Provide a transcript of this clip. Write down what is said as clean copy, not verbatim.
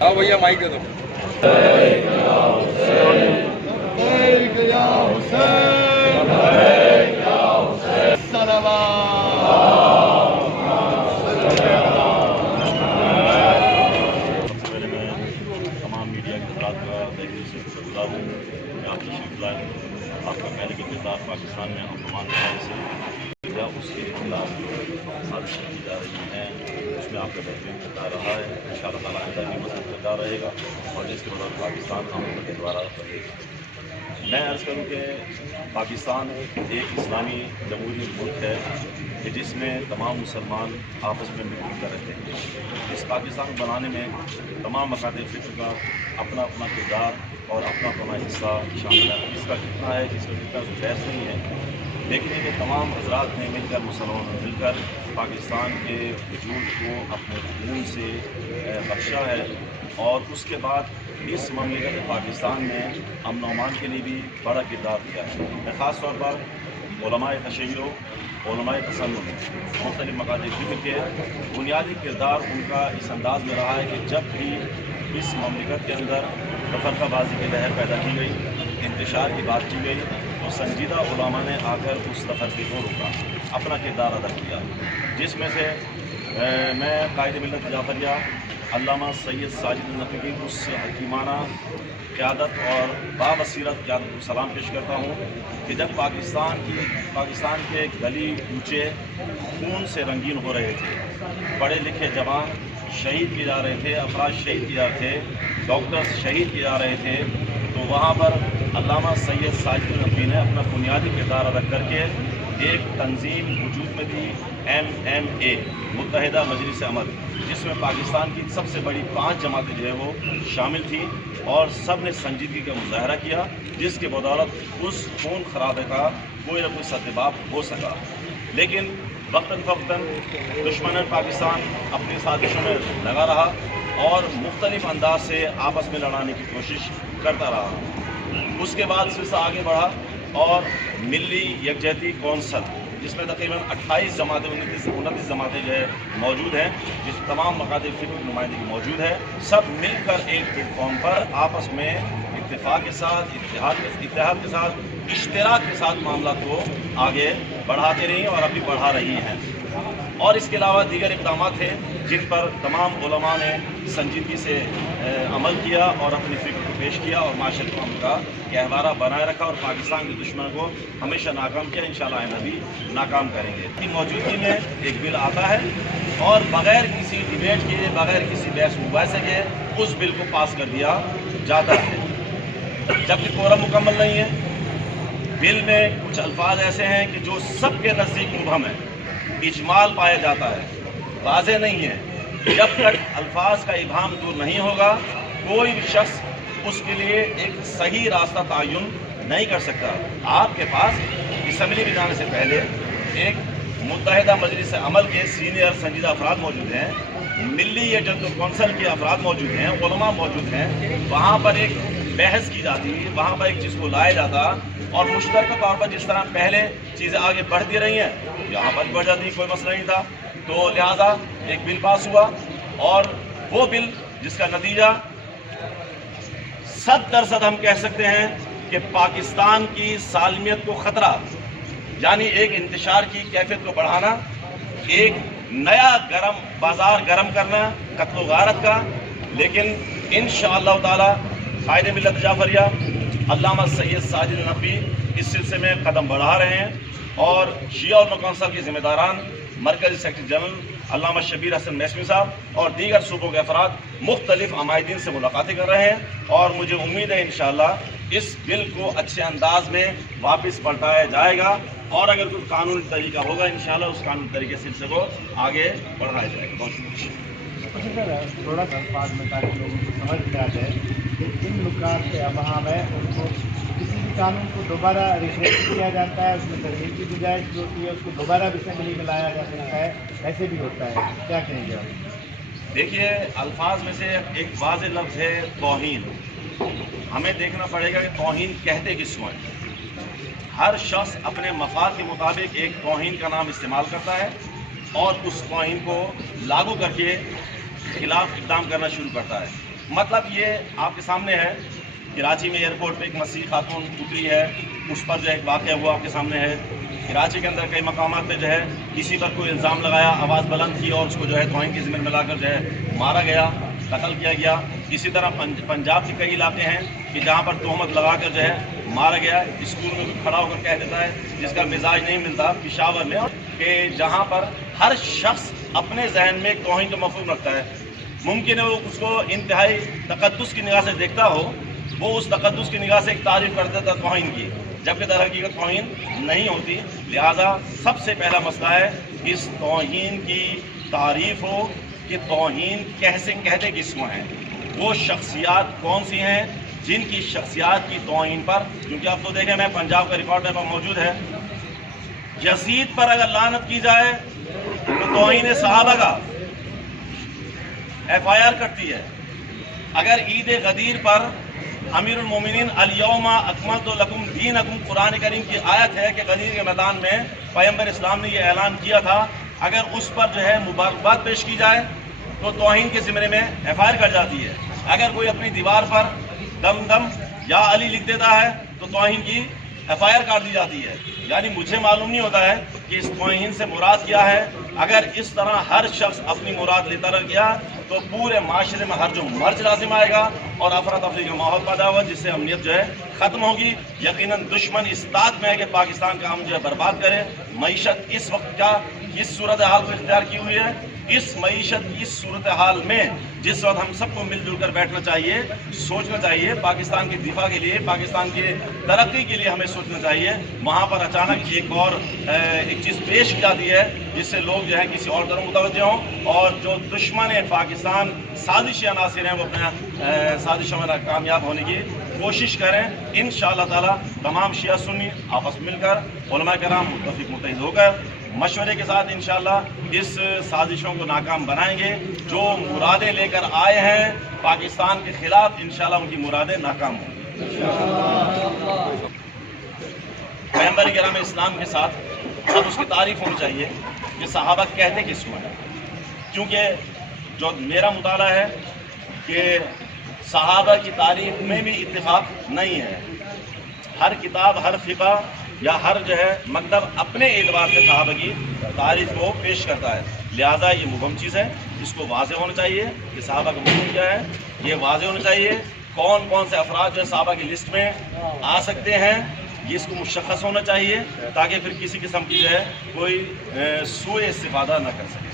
हाँ भैया माइक दे दो। तमाम मीडिया के हजरात का तहे से शुक्रगुजार हूँ कि आप तशरीफ लाए। आपका पहले के किरदार पाकिस्तान में अमन बनाने से या उसके खिलाफ साजिशें की जा रही हैं, उसमें आपका बेहतरीन किरदार रहा है। इंशाअल्लाह ताला आइंदा भी मज़बूत किरदार रहेगा और जिसके बाद पाकिस्तान अमन के द्वारा रहेगा। मैं अर्ज़ करूँ कि पाकिस्तान एक इस्लामी जमहूरी मुल्क है कि जिसमें तमाम मुसलमान आपस में मिलजुल कर रहते हैं। इस पाकिस्तान बनाने में तमाम मकाते फ़िक्र का अपना अपना किरदार और अपना अपना हिस्सा शामिल है। इसका कितना है, इसका कितना बहस नहीं है, लेकिन ये तमाम हजरात ने मिलकर मुसलमान मिलकर पाकिस्तान के वजूद को अपने खून से बख्शा है और उसके बाद इस ममलिकत पाकिस्तान में अमन व अमान के लिए भी बड़ा किरदार दिया है। मैं ख़ास तौर पर उलमाए तशय्यो, उलमाए तसन्नुन, मुख्तलिफ मकाते फ़िक्र के बुनियादी किरदार उनका इस अंदाज़ में रहा है कि जब भी इस ममलिकत के अंदर तफरक़ाबाज़ी की लहर पैदा की गई, इंतशार की बात की गई, तो संजीदा उलमा ने आकर उस तफरक़े को रोका, अपना किरदार अदा किया, जिसमें से मैं कायद मिल्लत जाफरिया अल्लामा सैयद साजिद नक़वी की उस हकीमाना क़यादत और बाबसीरत क़यादत को सलाम पेश करता हूँ कि जब पाकिस्तान के गली कूचे खून से रंगीन हो रहे थे, पढ़े लिखे जवान शहीद किए जा रहे थे, अफराद शहीद किए जा रहे थे, डॉक्टर्स शहीद किए जा रहे थे, तो वहाँ पर अल्लामा सैयद साजिद नक़वी ने अपना बुनियादी किरदार अदा करके एक तंजीम वजूद में दी, MMA मुत्तहिदा मजलिस अमल, जिसमें पाकिस्तान की सबसे बड़ी 5 जमातें जो है वो शामिल थी और सब ने संजीदगी का मुजाहरा किया, जिसके बदौलत उस खून खराबे का कोई ना कोई सद्देबाब हो सका। लेकिन वक्तन फ़वक्तन दुश्मन पाकिस्तान अपनी साजिशों में लगा रहा और मुख्तलिफ अंदाज से आपस में लड़ाने की कोशिश करता रहा। उसके बाद सिलसिला आगे बढ़ा और मिली यकजहती कौंसल, जिसमें तकरीबन 28 जमातें 29 जमातें जो है मौजूद हैं, जिस तमाम मकाते फ़िक्र की नुमाइंदगी मौजूद है, सब मिलकर एक प्लेटफॉर्म पर आपस में इत्तेफाक के साथ, इत्तेहाद के साथ, इश्तिराक के साथ मामला को आगे बढ़ाते रही और अभी बढ़ा रही हैं। और इसके अलावा दीगर इक़दाम थे जिन पर तमाम उलमा ने संजीदगी से अमल किया और अपनी फ़िक्र को पेश किया और माशरे को उनका गहवारा बनाए रखा और पाकिस्तान के दुश्मन को हमेशा नाकाम किया, इंशाअल्लाह आइंदा भी नाकाम करेंगे। की मौजूदगी में एक बिल आता है और बग़ैर किसी डिबेट के, बग़ैर किसी बहस मुबाहिसे के उस बिल को पास कर दिया जाता है, जबकि कोरम मुकम्मल नहीं है। बिल में कुछ अल्फाज ऐसे हैं कि जो सबके नज़दीक मुबहम है, इजमाल पाया जाता है, वाज़ेह नहीं है। जब तक अल्फाज का इबहाम दूर नहीं होगा, कोई भी शख्स उसके लिए एक सही रास्ता तयन नहीं कर सकता। आपके पास असम्बली में जाने से पहले एक मुत्तहिदा मजलिस अमल के सीनियर संजीदा अफराद मौजूद हैं, मिली यकजहती कौंसल के अफराद मौजूद हैं, उलमा मौजूद हैं, वहाँ पर एक बहस की जाती, वहाँ पर एक चीज़ को लाया जाता और मुश्तरका तौर पर जिस तरह पहले चीज़ें आगे बढ़ती रही हैं, यहाँ पर बढ़ जाती, कोई मसला नहीं था। तो लिहाजा एक बिल पास हुआ और वो बिल जिसका नतीजा 100% हम कह सकते हैं कि पाकिस्तान की सालमियत को ख़तरा, यानी एक इंतशार की कैफियत को बढ़ाना, एक नया बाज़ार गर्म करना कत्ल गारत का। लेकिन इंशाअल्लाह ताला कायद मिल्लत जाफरिया अल्लामा सैयद साजिद नक़वी इस सिलसिले में कदम बढ़ा रहे हैं और शिया उलमा कौंसिल के ज़िम्मेदारान मरकज़ी सेक्रेटरी जनरल अल्लामा शबीर हसन मैसमी साहब और दीगर सूबों के अफराद मुख्तलिफ अमायदीन से मुलाकातें कर रहे हैं और मुझे उम्मीद है इंशाअल्लाह इस बिल को अच्छे अंदाज में वापस पलटाया जाएगा और अगर कोई कानूनी तरीका होगा इंशाअल्लाह उस कानूनी तरीके से इसे को आगे बढ़ाया जाएगा। बहुत शुक्रिया। थोड़ा सा बात में ताकि लोगों को समझ में आ जाए कि इन नुकात पे अवहाम है, उनको किसी भी कानून को दोबारा रिफ्रेश किया जाता है, उसमें तरमीम की गुंजाइश जो होती है उसको दोबारा असेंबली में लाया जा सकता है, ऐसे भी होता है, क्या कहेंगे आप? देखिए, अल्फाज में से एक वाज़ेह लफ्ज़ है तौहीन। हमें देखना पड़ेगा कि तौहीन कहते किसको हैं। हर शख्स अपने मफाद के मुताबिक एक तौहीन का नाम इस्तेमाल करता है और उस तौहीन को लागू करके खिलाफ इक़दाम करना शुरू करता है। مطلب یہ آپ کے سامنے ہے، کراچی میں ایئرپورٹ پہ ایک مسیح خاتون اتری ہے، اس پر جو ہے ایک واقعہ ہوا آپ کے سامنے ہے۔ کراچی کے اندر کئی مقامات پہ جو ہے کسی پر کوئی الزام لگایا، آواز بلند کی اور اس کو جو ہے توہین کی ضمن میں لا کر جو ہے مارا گیا، قتل کیا گیا۔ اسی طرح پنجاب کے کئی علاقے ہیں کہ جہاں پر تہمت لگا کر جو ہے مارا گیا۔ اسکول میں کھڑا ہو کر کہہ دیتا ہے جس کا مزاج نہیں ملتا پشاور میں، کہ جہاں پر ہر شخص اپنے ذہن میں ایک توہین کا مفہوم رکھتا ہے۔ ممکن ہے وہ اس کو انتہائی تقدس کی نگاہ سے دیکھتا ہو، وہ اس تقدس کی نگاہ سے ایک تعریف کرتا تھا توہین کی، جبکہ در حقیقت توہین نہیں ہوتی۔ لہذا سب سے پہلا مسئلہ ہے اس توہین کی تعریف ہو کہ توہین کیسے کہتے کس کو ہیں، وہ شخصیات کون سی ہیں جن کی شخصیات کی توہین پر، کیونکہ اب تو دیکھیں میں پنجاب کا ریکارڈ میرے پاس موجود ہے، یزید پر اگر لعنت کی جائے تو توہین صحابہ کا FIR کرتی ہے۔ اگر عید غدیر پر امیر المومنین الیوم اکملت لکم دینکم قرآن کریم کی آیت ہے کہ غدیر کے میدان میں پیغمبر اسلام نے یہ اعلان کیا تھا، اگر اس پر جو ہے مبارکباد پیش کی جائے تو توہین کے زمرے میں FIR کر جاتی ہے۔ اگر کوئی اپنی دیوار پر دم دم یا علی لکھ دیتا ہے تو توہین کی FIR کاٹ دی جاتی ہے۔ یعنی مجھے معلوم نہیں ہوتا ہے کہ اس توہین سے مراد کیا ہے۔ اگر اس طرح ہر شخص اپنی مراد لیتا رہ گیا تو پورے معاشرے میں ہر جو مرض لازم آئے گا اور افراتفری کا ماحول پیدا ہوگا، جس سے امنیت جو ہے ختم ہوگی۔ یقیناً دشمن اس طاق میں ہے کہ پاکستان کا ہم جو ہے برباد کرے۔ معیشت اس وقت کا اس صورتحال کو اختیار کی ہوئی ہے، اس معیشت کی اس صورتحال میں جس وقت ہم سب کو مل جل کر بیٹھنا چاہیے، سوچنا چاہیے، پاکستان کے دفاع کے لیے، پاکستان کی ترقی کے لیے ہمیں سوچنا چاہیے۔ وہاں پر اچانک ایک چیز پیش کی جاتی ہے جس سے لوگ جو ہے کسی اور طرف متوجہ ہوں، اور جو دشمن پاکستان سازشی عناصر ہیں وہ اپنے سازشوں میں کامیاب ہونے کی کوشش کریں۔ انشاءاللہ تعالی تمام شیعہ سنی آپس مل کر علماء کرام متفق متحد ہو کر مشورے کے ساتھ انشاءاللہ اس سازشوں کو ناکام بنائیں گے۔ جو مرادیں لے کر آئے ہیں پاکستان کے خلاف، انشاءاللہ ان کی مرادیں ناکام ہوں گی۔ پیغمبر کرام اسلام کے ساتھ اب اس کی تعریف ہونی چاہیے کہ صحابہ کہتے کس کو ہیں، کیونکہ جو میرا مطالعہ ہے کہ صحابہ کی تعریف میں بھی اتفاق نہیں ہے۔ ہر کتاب، ہر فقہ یا ہر جو ہے مکتب اپنے اعتبار سے صحابہ کی تعریف کو پیش کرتا ہے۔ لہذا یہ مبہم چیز ہے، اس کو واضح ہونا چاہیے کہ صحابہ کا مفہوم کیا ہے، یہ واضح ہونا چاہیے کون کون سے افراد جو ہے صحابہ کی لسٹ میں آ سکتے ہیں، یہ اس کو مشخص ہونا چاہیے تاکہ پھر کسی قسم کی جو ہے کوئی سوء استفادہ نہ کر سکے۔